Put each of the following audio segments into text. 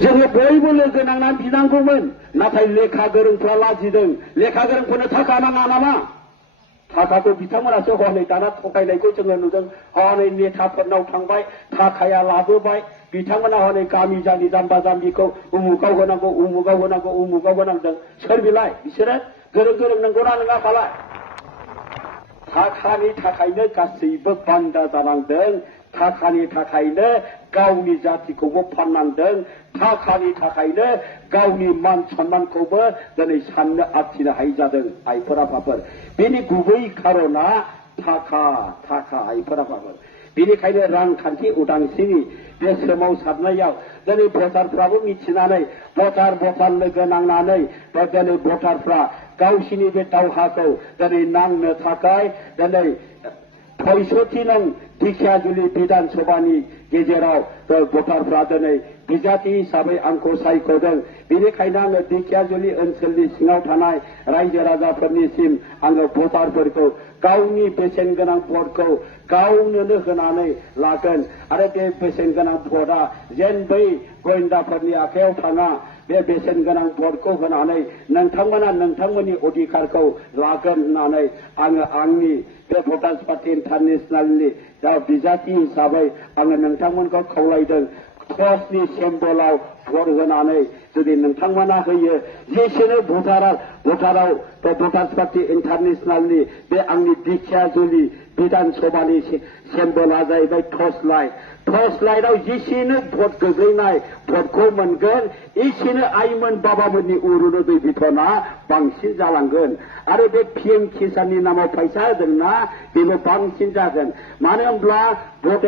जोङो बयबो लोगो नांनानै बिनांगौमोन नाथाय लेखा गोरोंफ्रा लाजिदों लेखा गोरोंफोरनो थाखा नाङा नामा थाखाखौ बिथांमोनासो हनै दाना थगायनायखौ जोङो नुदों हनै नेताफोरनाव थांबाय थाखाया लाबोबाय बिथांमोना हनै गामि जानि जाम्बा जाम्बिखौ उमुगाव होनांगौ उमुगाव होनांगौ उमुगाव होनांदों सोर बिलाय बिसोरो गोरों गोरों नंगौना नङा फालाय थाखानि थाखायनो गासैबो बान्दा जानांदों थाखानि थाखायनो गावनि जातिखौबो फाननांदों थाखानि थाखायनो गावनि मान सन्मानखौबो दिनै साननो आखिनो हायि जादों आइफोर आफाफोर बेनि गुबै खारना थाखा थाखा आइफोर आफाफोर बेनिखायनो रांखान्थि उदांस्रिनि बे सोमावसारनायाव दिनै भटारफ्राबो मिथिनानै भटार लोगो नांनानै दिनै भटारफ्रा गावसिनि बे दावहाखौ दिनै नांनो थाखाय दिनै 65 नं ढेकियाजुलि बिधान सभानि गेजेराव भटारफ्रा दिनै बिजाथि हिसाबै आंखौ सायख'दों बेनिखायनो आङो ढेकियाजुलि ओनसोलनि सिङाव थानाय रायजो राजाफोरनिसिम आङो भटारफोरखौ गावनि बेसेन गोनां भटखौ गावनो होनानै लागोन आरो बे बेसेन गोनां भटआ जेन बै गोयेन्दाफोरनि आखायाव थाङा बे बेसेन गोनां भटखौ होनानै नोंथांमोना नोंथांमोननि अधिकारखौ लागोन होननानै आङो आंनि बे भटार्स पार्टी इन्टारनेशनेलनि बिजाथि हिसाबै आङो नोंथांमोनखौ खावलायदों क्रसनि सिम्बलाव भट होनानै जुदि नोंथांमोना होयो जेसेनो भटाराव भटार्स पार्टी इन्टारनेशनेलनि बे आंनि ढेकियाजुलि बिधान सभानि सिम्बला जाहैबाय टर्च लाइटआव जेसेनो भट गोग्लैनाय भटखौ मोनगोन एसेनो आइमोन बाबामोननि अरुणोदय बिथना बांसिन जालांगोन आरो बे पिएम किसाननि नामाव फैसा होदोंना बेबो बांसिन जागोन मानो होनब्ला भट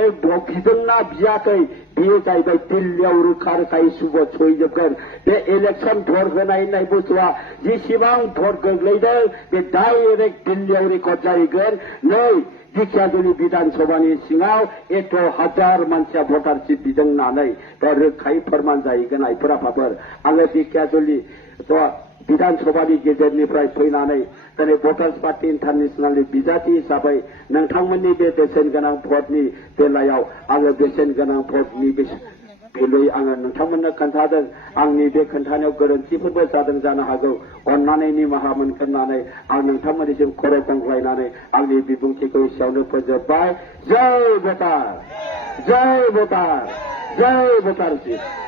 बिदोंना बियाखै बेयो जाहैबाय दिल्लीयाव रोखा रोखायै सुबुरुन सहैजोबगोन बे इलेक्सन भट होनाय बुस्थुआ जेसेबां भट गोग्लैदों बे डाइरेक्ट दिल्लीयाव रेकर्ड जाहैगोन नै ढेकियाजुलि बिधान सभानि सिङाव 1,000 मानसिया भटारशिप बिदों होननानै बे रोखायै फोरमान जाहैगोन आइफोर आफाफोर आङो ढेकियाजुलि बिधान सभानि गेजेरनिफ्राय फैनानै दिनै भटार्स पार्टी इन्टारनेशनेलनि बिजाथि हिसाबै नोंथांमोननि बे बेसेन गोनां भटनि बेलायाव आङो बेसेन गोनां भटनि बेलुयै आङो नोंथांमोननो खोन्थादों आंनि बे खोन्थानायाव गोरोन्थिफोरबो जादों जानो हागौ अननानै निमाहा मोनगोन होननानै आं नोंथांमोननिसिम खर' गंग्लायनानै आंनि बिबुंथिखौ एसेयावनो फोजोबबाय जय भटार जय भटार जय भटारशिप